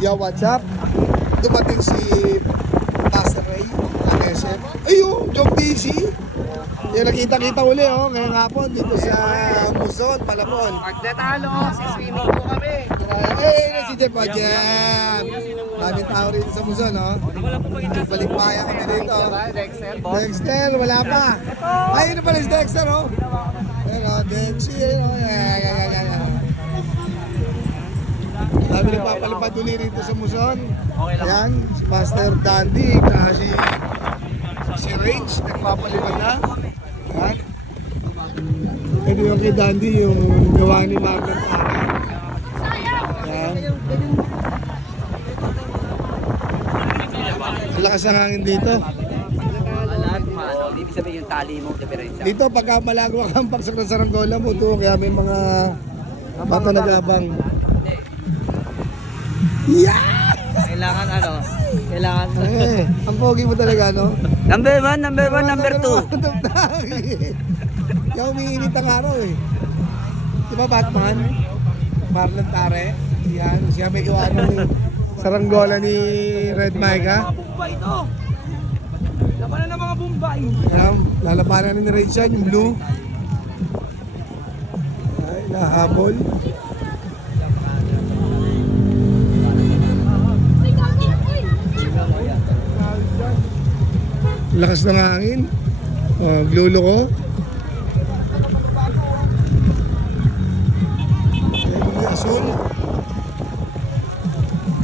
Yo, what's up? Dumating si Master Ray ng SM. Ayun, Jog DC. Yung nakita-kita uli, oh, ngayong hapon dito sa Muson, Palamon. Magdetalo, siswimming po kami. Si Jeff Jeff. Daming tao rin sa Muson, oh. Balikbayan kami dito. Dexter, boss. Dexter, wala pa. Ay, yun pala si Dexter, oh. Pero, Dexter, oh. Dami nagpapalipad uli rito sa Muson. Ayan, si Master Dandy, kasi si Range, nagpapalipad na. Ayan. Ito yung kay Dandy, yung gawa ni Marlon Ara. Ayan. Malakas ang hangin dito. Alam, ano, ibig sabihin yung tali mo, diferensya. Dito, pagka malago ang pagsok ng saranggola mo, ito, kaya may mga bata nagabang. Yeah! Kailangan ano, kailangan... Ang pogi mo talaga, no? Number 1, number 1, number 2. Kaya umiinit ang araw eh. Di ba Batman? Marlon Tare. Yan, siya may gawa ng saranggola ni Red Micah. Mga Bombay to. Labanan ng mga Bombay. Ayan, lalabanan ni Red Shine, yung blue. Ay, nahabol. Lakas ng hangin. Oh, glulo ko. Ayan, asul.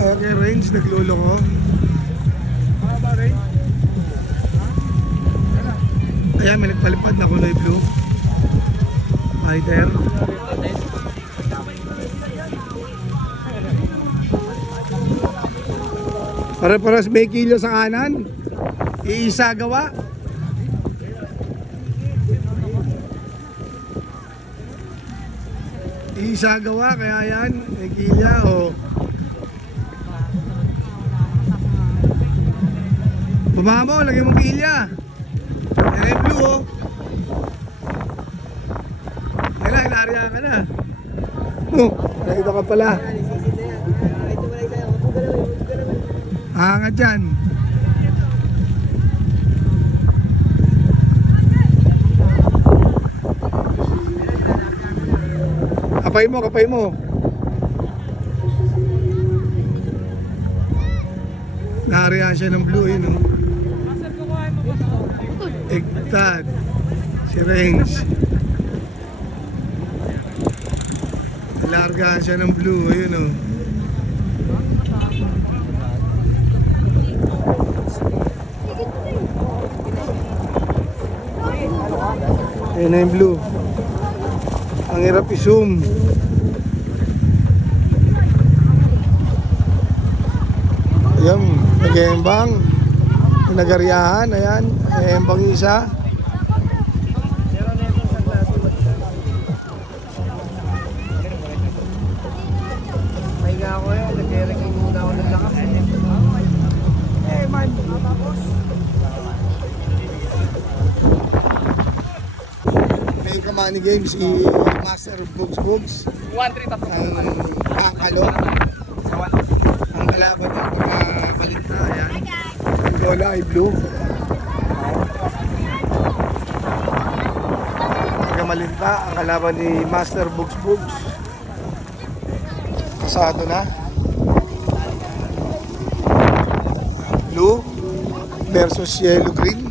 Okay, Range, naglulo ko. Ayan, may nagpalipad na kulay blue. Fighter. Pare-paras may kilo sa kanan. Iisa gawa. Iisa gawa, kaya yan, may kilya o. Bumama mo, lagay mong kilya. Yan yung blue, oh. Kaya inariya ka na. Oh, nakita ka pala. Angat dyan. Kapay mo, kapay mo. Nariya siya ng blue, yun, oh. Egtad. Si Range. Largahan siya ng blue, yun, oh. Ayan na yung blue. Ang hirap i-zoom. Ayan, nag-embang. Nagariyahan, ayan. Nag-embang isa. Pahinga ako yan, nag-reking muna ako ng lakas. Man, tapos. May kamani games si Master Bugs 1-3 tapos. ang kakalo. Ang kalaban niya mga balita, ayan. Ang gola ay blue. Malinta ang kalaban ni Master Bugs. Pasado na. Blue versus yellow green.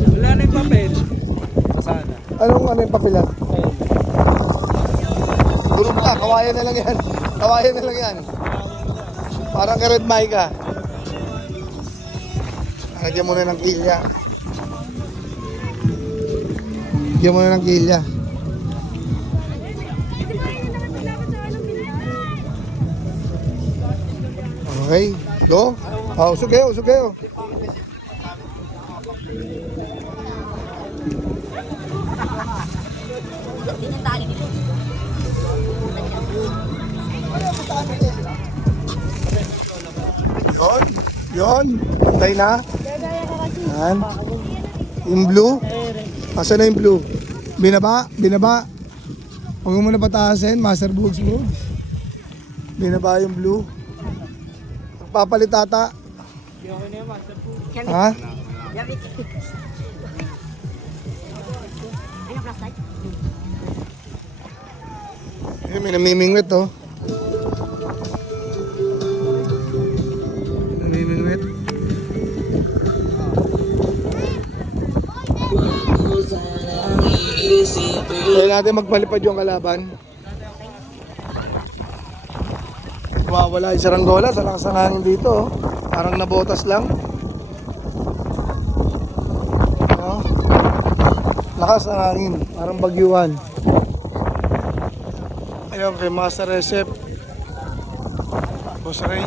Wala na yung papel. Sana. Ano yung papilan? Durog na, kawayan na lang yan. Kawayan na lang yan. Parang kay Red Micah. Lagyan mo na ng kilya. Lagyan mo na ng kilya. Okay, go. Oh, usog kayo, usog kayo. Yun. Yon, pantay na. Yan. Yung blue. Asa na yung blue? Binaba, binaba. Huwag mo muna pataasin, Master Bugs Bugs. Binaba yung blue. Papalit ata. Ha? May namimingwit oh. Namimingwit. Kaya natin magpalipad yung kalaban. Wala yung saranggola sa lakas ng hangin dito oh. Parang nabotas lang. Oh. Lakas ng hangin, parang bagyuan. Ayun kay Master Recep. Boss Ray.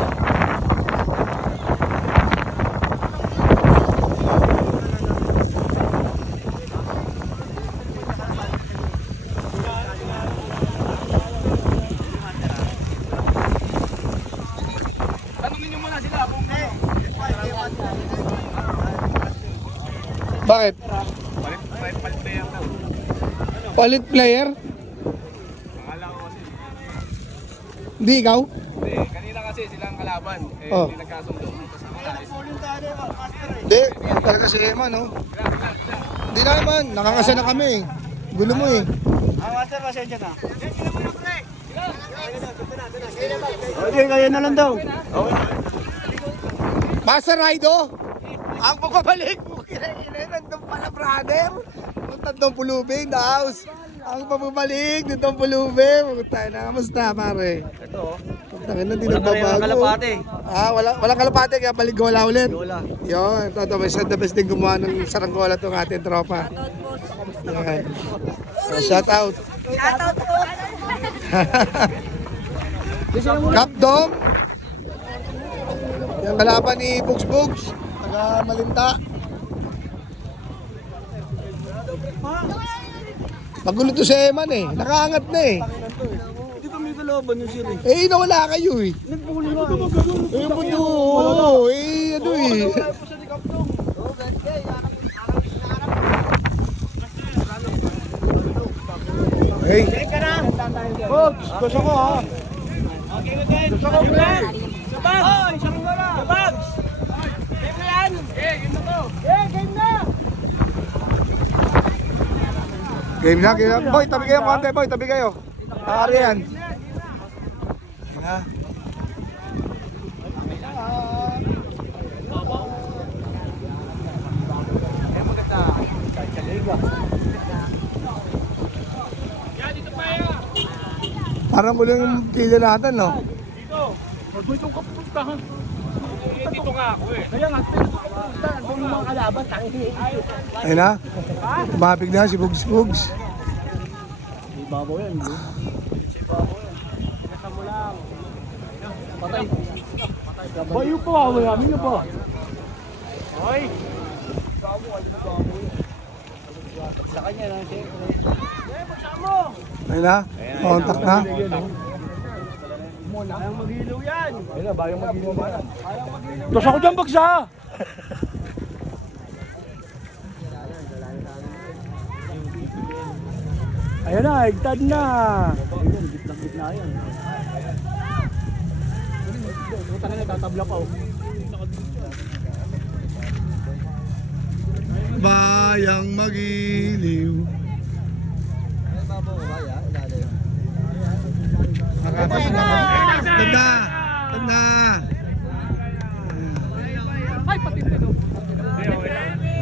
Bakit? Palit player? Hindi ikaw? Hindi, kanina kasi silang kalaban. Oh. Hindi nagkasundo. Hindi, yan talaga si Emma no? Hindi naman, nakakasa na kami eh. Gulo mo eh. Master, pasensya na. Okay, kaya na lang daw. Master Rido, ang pagbabalik mo kinainin, nandun pala brother. Nandun pulubi in the house. Ang pagbabalik, nandun pulubi. Puta na, kamusta pare? Ito, Puta na, hindi wala na rin ang nagbabago. kalapate. Walang kalapate, kaya balik wala ulit. Wala. Yun, ito, may the best din gumawa ng saranggola itong ating tropa. Yan. Shout out. Shoutout po. Kapdom. Yung kalaban ni Bugs Bugs. Taga Malinta. Magulo to si Eman eh. Nakaangat na eh. Hindi kami kalaban yung sila. Eh, nawala kayo eh. Nagpuli na. Eh, buto. Oo, eh, ano eh. Hey. Coach, gusto ko ha. Gusto ko, pre. Sabag! Oy, sabag! Game na yan! Game na to! Game na! Game na, game na. Boy, tabi kayo, konti, boy, tabi kayo. Nakari yan. Game na. Parang gulo yung kilo natin, no? Huwag mo itong kapuntahan. Dito nga ako eh. Kaya nga, kapuntahan kung yung mga kalaban, Ayun na. Tumapig na si Bugs Bugs. Ibabaw yan, bro. Ibabaw yan. Nasa mo lang. Patay. Bayo pa, wala mo ba? Hoy! Sa kanya lang, siyempre. Ayun na. Contact na. Ayang maghilaw yan! Ayun na, bayang maghilaw ba yan? Tos ako dyan, bagsa! Ayan na, higtad na! Ayun, gitna yan. Buta na nagtatabla pa oh. Bayang magiliw. Tanda! Tanda!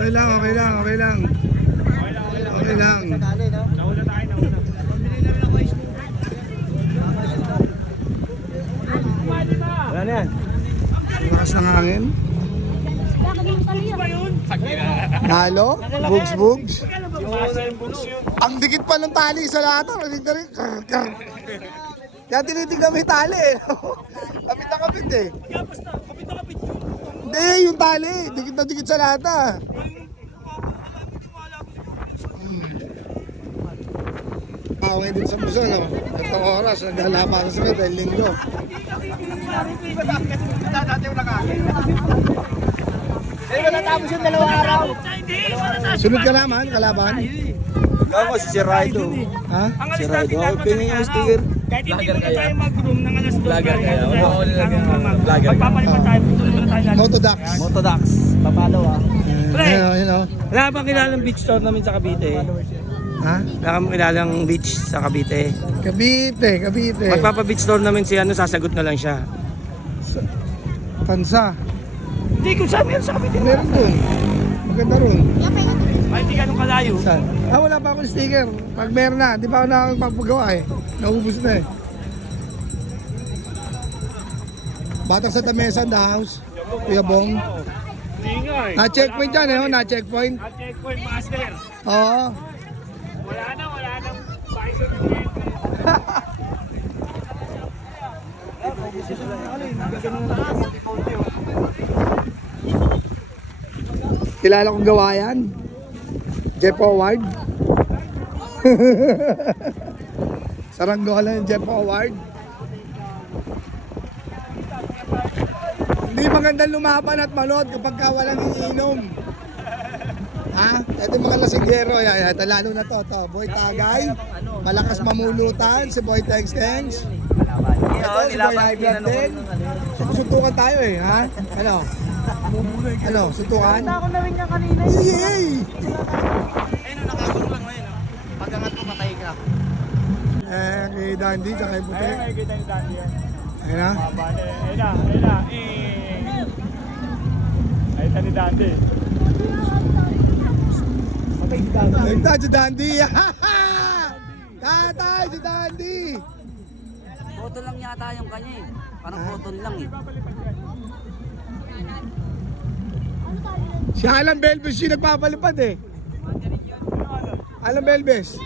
Okay lang, okay lang, okay lang. Okay lang. Wala na yan. Lakas ng hangin. Nalo? Bugs Bugs? Ang dikit pa ng tali sa lahat. Rinig na rin. Kaya tinitignan mo yung tali eh. Kapit na kapit eh. Hindi, yung tali. Dikit na dikit sa lahat ah. Away din sa muso, no? Itong oras, naghahalaman sa dahil linggo. Dati yung lakas. Hindi ba natapos yung dalawang araw? Sunod ka naman, kalaban. Ako si Sir Raido. Ha? Ang Si alas natin Raido. lang Pingin yung sticker. kahit hindi muna tayo mag-room ng alas 2. Vlogger kaya. Vlogger. Magpapalipat tayo, tuloy muna tayo. Motodax. Motodax. Papalo ah. Ayun o. Wala bang kilalang beach tour namin sa Cavite? Ha? Wala kang kilalang beach sa Cavite. Cavite, Cavite. Magpapa-beach tour namin si ano, sasagot na lang siya. Tansa. Hindi ko sabi yan sa Cavite. Meron dun. Maganda ron. Ay, hindi ganun kalayo. Saan? Wala pa akong sticker. Pag meron na, di pa ako nakakapagawa eh. Naubos na eh. Batang sa Tamesa, the house. Kuya Bong. Hindi nga eh. Na-checkpoint yan eh, oh, na-checkpoint. At checkpoint master. Oo. Wala na bison na ngayon. Kilala kong gawa yan. Jeff Howard. Saranggola yung Jeff Howard. Hindi magandang lumaban at manood kapag ka walang iniinom. Ha? Ito yung mga lasinggero. Ito lalo na to. Boy Tagay. Malakas mamulutan. Si Boy Tengs Tengs. Ito si Boy High Blood din. Suntukan tayo eh. Ha? Ano? Ano? Suntukan? Ako na rin niya kanina. Yay! Ayun, nakagulong lang ngayon. Pag-angat mo, patay ka. Kay Dandy, tsaka yung puti. Ayun, makikita yung dati yan. Ayun na. Mababa na. Ayun na. Ayun na ni Dante. Nagtad si Dandy. Tatay si Dandy. Photo lang yata yung kanya eh. Parang photo lang eh. Si Alan Belbes yung nagpapalipad eh. Alan Belbes.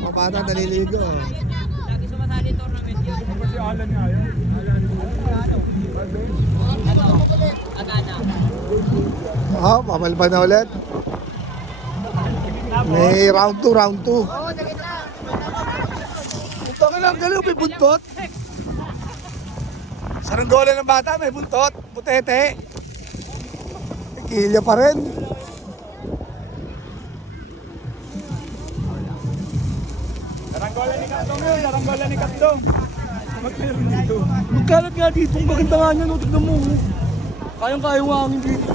Mga bata naliligo eh. Si Alan nga yun. Papalipad na ulit. May round 2, round 2. Ito ka lang, gano'n, may buntot. Saranggola ng bata, may buntot. Putete. Kilya pa rin. Saranggola ni Kapdong yun. Saranggola ni Kapdong. Magmeron dito. Magkalat nga dito, ang maganda nga niya, no? Tignan mo. Kayang-kaya yung hangin dito.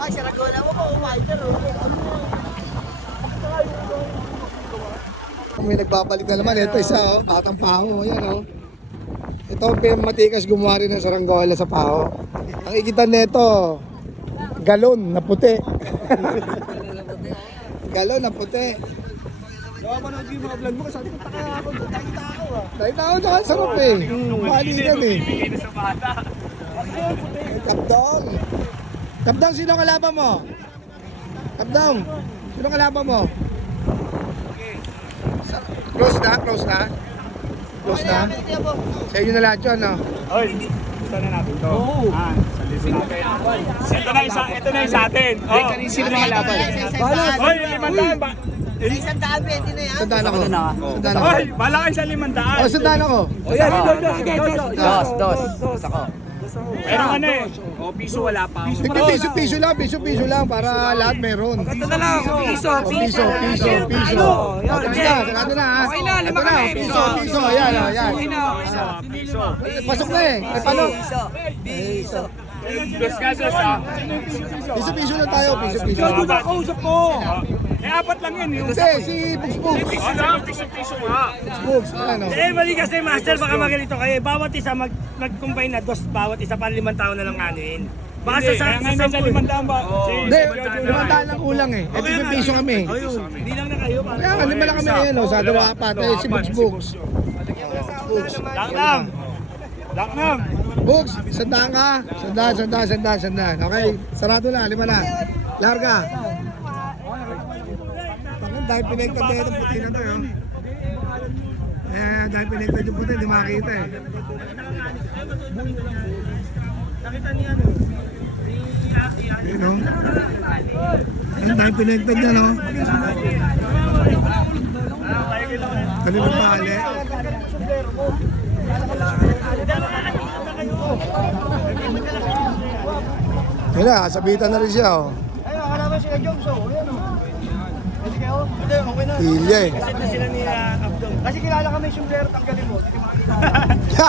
Ay, saragona mo ko, wider oh. May nagbabalik na naman. Ito isa, oh, batang paho. Ayan, oh. Ito ang pinamatikas gumawa rin ng saranggola sa paho. Ang ikitan nito, galon na puti. Galon na puti. Gawa pa ng mga vlog mo, sabi ko, taka ako, nakita ako ah. Nakita ko tsaka sarap eh. Balikan eh. Bigay na sa bata. Kapdong. Kapdong, sino kalaban mo? Kapdong, sino kalaban mo? Close na, close na. Close na. Sa inyo na lahat yun, no? Oy, gusto na natin to. Sa list natin. Ito na yung sa atin. Oh. Sino mga laban? Oy, 500 ba? Sandaan ako. Sandaan ako. Oy, bala kayo sa 500. Oh, sandaan ako. O yan, dos. Ako. Pero ano eh. O, piso wala pa. Piso-piso lang para lahat meron. Ito na lang, piso. Piso. Sarado na ha. Okay na, lima Ito na, kami. piso. Ayan, ayan. Piso. Pasok na eh. Ay, paano? Dos ka, dos ah. Piso-piso lang tayo, piso-piso. Ikaw na kausap mo. Apat lang yun. Yung Hindi, si Bugs. piso lang, piso nga. Bugs, ano? Mali kasi master, baka magalito kayo. Bawat isa mag-combine na dos, bawat isa para 5 tao na lang anuin. Baka Hindi, sa kaya nga nasa 500 ba? Hindi, 500 lang kulang eh. Eh, piso kami. Hindi lang na kayo. Kaya nga, lima lang kami ngayon, no? Sa dalawa apat. Eh, si Bugs. Laknam. Laknam. Bugs, sandaan ka. Sandaan. Okay, sarado na, 5 na. Larga. Bakit dahil pinagtad na itong puti na to, yun? Dahil pinagtad yung puti, hindi makita eh. Nakita niya ano? Yun, no? Ayun, dahil pinagtad niya, no? Ano yung pali? Yun na, sabitan na rin siya, oh. Ayun, nakalaban sila Joms, oh. Ayan, oh. Pwede kayo? Hindi, okay na. Pilya eh. Kasi na sila ni Abdong. Kasi kilala kami yung sombrero, tanggalin mo. Hindi makakita.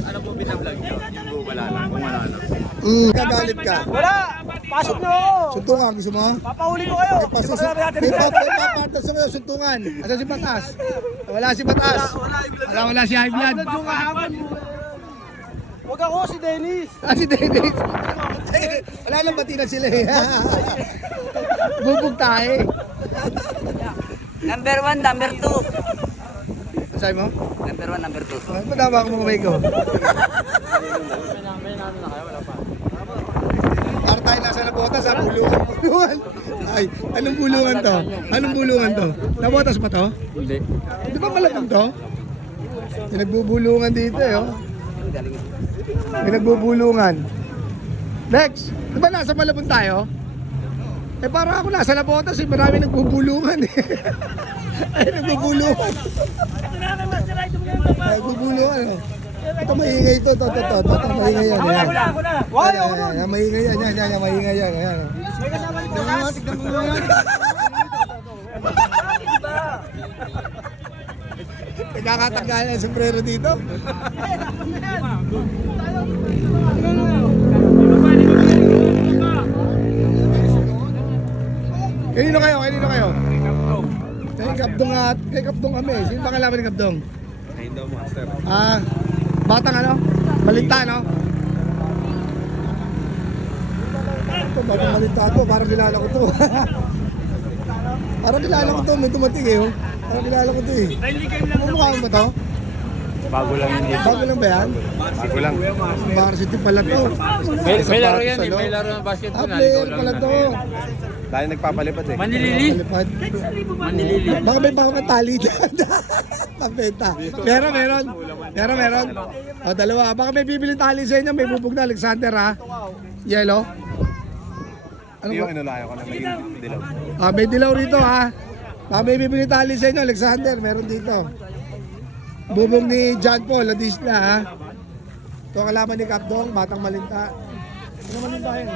Ano po binablog nyo? Yung wala lang, kung wala lang. Kagalit ka. Wala! Pasok nyo ako! Suntungan, gusto mo? Papahuli ko kayo! May Hindi ko na natin. papatas sa kayo, suntungan. Asa si Batas? Wala si Batas. Wala si High Blood. Yung kahapon. Huwag ako, si Dennis! Si Dennis. Wala nang batina sila eh. Bubog tayo. Number 1, number 2. Sabi mo? Number 1, number 2. Ay, madama ko mga may ko. Para tayo nasa nabotas sa bulungan. Bulungan. Ay, anong bulungan to? Anong bulungan to? Nabotas pa to? Hindi. Di ba malapang to? May nagbubulungan dito eh, oh. May nagbubulungan. Next, di ba nasa Malabon tayo? Eh para ako nasa Nabotas eh, marami nagbubulungan eh. Ay, nagbubulungan. Ay, nagbubulungan oh. Ito maingay ito, ito maingay yan. Wala, wala, wala! Why? Ako nun! Yan, maingay yan, yan, maingay yan. Ayan. May kasama ni Batas! Tignan mo yan! Nagkakatanggalan ang sombrero dito. Kanino kayo? Kanino kayo? Kay Kapdong at kay Kapdong kami. Sino ba kalaban ni Kapdong? Kaindo master. Batang ano? Malinta, no? Ito, batang malinta to. Parang kilala ko to. Parang kilala ko to. May tumating eh. Oh. Parang kilala ko to eh. Mukha mo ba to? Bago lang yun. Bago lang ba yan? Bago lang. Varsity pala to. May laro yan eh. May laro ng basketball na. Player pala to. Dahil nagpapalipat eh. Manilili. Palipad. Manilili. Baka may baka ng tali dyan. Pabenta. Pero meron. Pero meron. O, dalawa. Baka may bibili tali sa inyo. May bubog na Alexander ha. Yellow. Ano Yung ba? inulayan ko na naging dilaw. May dilaw rito ha. Baka may bibili tali sa inyo Alexander. Meron dito. Bubog ni John Paul. Ladisla ha. Ito kalaban ni Kapdong. Batang Malinta. Ano Malinta yun?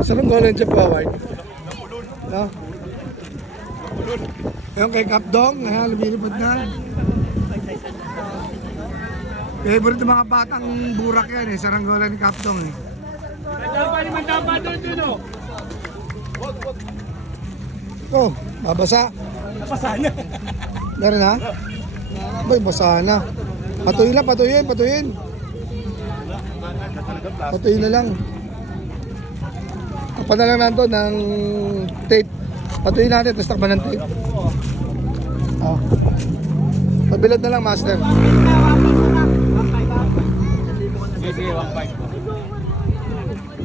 Sarang golan siya po, Award. No? Yung kay Kapdong, lumilipad na. Favorite ng mga batang burak yan eh, saranggolan ni Kapdong eh. Ito, babasa. Napasa na! Meron na? Boy, basa na. Patuyin lang, patuyin. Patuyin na lang. Kapan na lang nandun ng tape. Patuyin natin, tapos takpan ng tape. Pabilad na lang, master.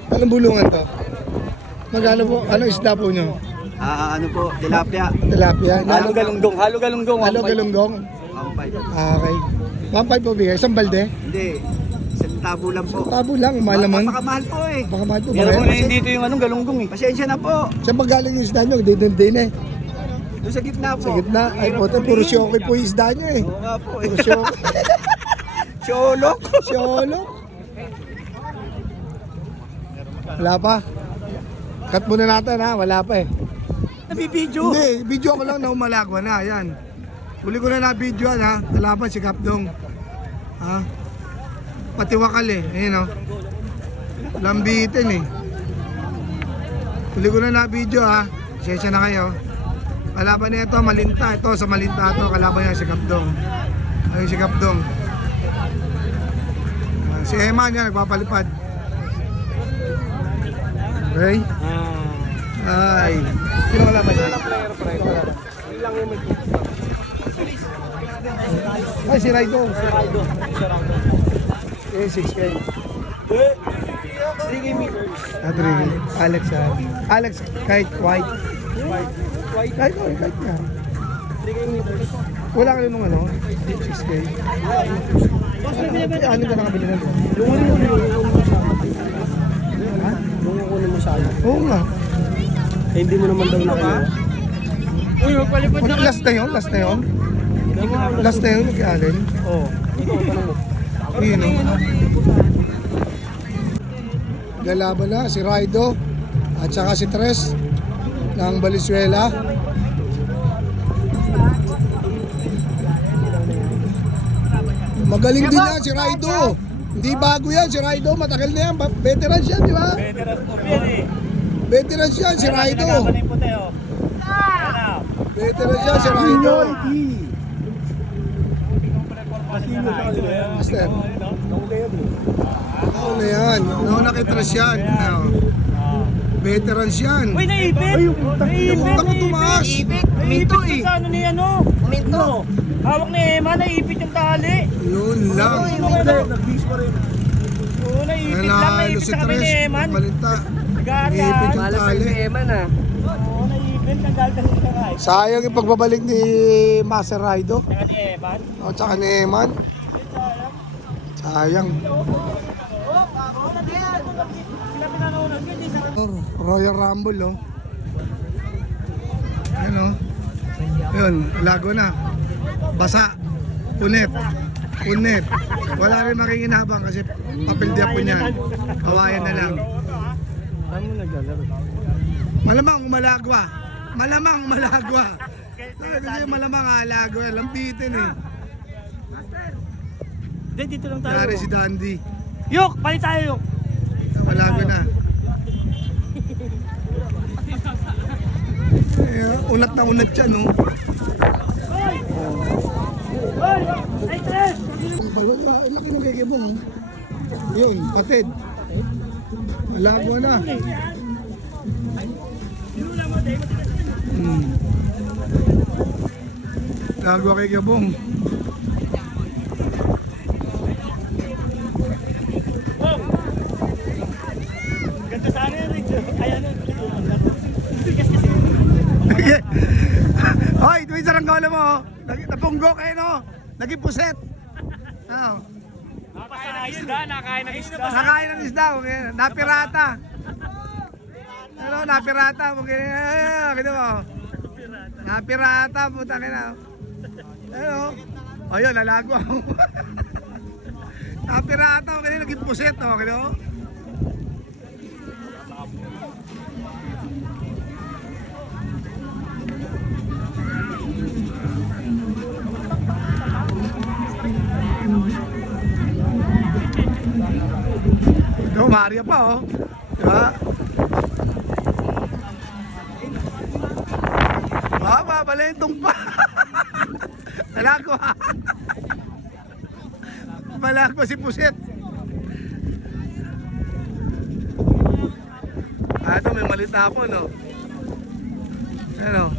Anong bulungan to? Magkano po? Anong isda po nyo? Ano po, tilapia. Tilapia? Halo galunggong, halo galunggong. Halo galunggong? Okay. 1.5 po bigay. Isang balde? Hindi, isang tabo lang po. Tabo lang, mahal naman. Baka mahal po eh. Baka mahal po. Meron po Bakit? na hindi dito yung anong galunggong eh. Pasensya na po. Saan ba galing yung isda nyo? Din eh. Doon sa gitna po. Sa gitna. Ay po, puro syoke po yung isda nyo eh. Oo nga po eh. Puro syoke. Cholo. Syolo. Wala pa. Cut muna natin ha, wala pa eh. Nabibidyo. Hindi, video ko lang na umalagwa na, yan. Huli ko na na-videoan ha, nalaban si Kapdong. Ha? Pati wakal eh, ayun o. Lambitin eh. Huli ko na na-video ha, sensya na kayo. Kalaban na ito, Malinta. Ito, sa Malinta ito, kalaban niya si Kapdong. Ayun si Kapdong. Si Emma niya, nagpapalipad. Okay? Ay. Sino kalaban niya? Ay, si Raido. Eh, 6K. 3 meters. 3K. Alex, Alex, kahit white. Kahit nga. 3 meters. Wala ka rin nung ano? 6K. Ano ka nakabili na doon? Yung ano Ha? yung kunin mo sa ano. Oo nga. Eh, hindi mo naman daw nakaya. Uy, magpalipad na. Last na yun? Last na yun? Last na yun, nag-alin? Oo. Yun, no? Galaban na, si Raido at saka si Tres ng Valenzuela. Magaling din yan si Raido. Hindi bago yan si Raido, matagal na yan. Veteran siya, di ba? Veteran po yan eh. Veteran siya si Raido. Nagkakaroon yung puti oh. Ano? Veteran siya si Raido. Master. Ano na yan? Nauna kay Tres yan. Ano? Veterans yan. Uy, naipit! Naipit! Ako tumaas. Minto eh! Sa ano ni ano? Minto! Hawak ni Emma, naipit yung tali. Yun lang. Oo, naipit lang, Nanalo naipit si sa kami Tres. ni Eman. Balita. Gari Ipit ah. yung tali. Oo, naipit, naglalta sa kay. Sayang yung pagbabalik ni Master Raido. Saka ni Eman. O tsaka ni Eman. Sayang. Sila pinanonood ko, di sa Royal Rumble, oh. Ayan, oh. Yun, lago na. Basa. Punit. Punit. Wala rin makikinabang kasi papel di po niyan. Kawayan na lang. Malamang umalagwa. Malamang umalagwa. Kasi malamang alagwa. Lambitin eh. Hindi, dito lang tayo. Dari si Dandy. Yok, palit tayo yok. Malago na. Unat na unat siya, no? Hoy! Ay, Tres! Laki ng kikibong. Yun, patid. Malago na. Lago kay Gabong. Ganda sana yan, Rick. Ayan yun. Hoy, tuwing saranggola mo, oh. Napunggo kayo, no? Naging puset. Oh. Nakain ng isda, nakain ng isda. Nakain ng isda, okay. Napirata. Ano, napirata. Okay. Kita mo. Napirata, putang ina. Ano? Ayun, nalago ako. Napirata, okay. Naging puset, okay, no? Ito, Mario pa, oh. Diba? Balentong pa. Nalago, ha? Malago si Puset. Ito, may malita po, no? Ano?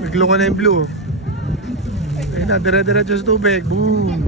Naglungo na yung blue. Ayun na, dire-diretso sa tubig. Boom!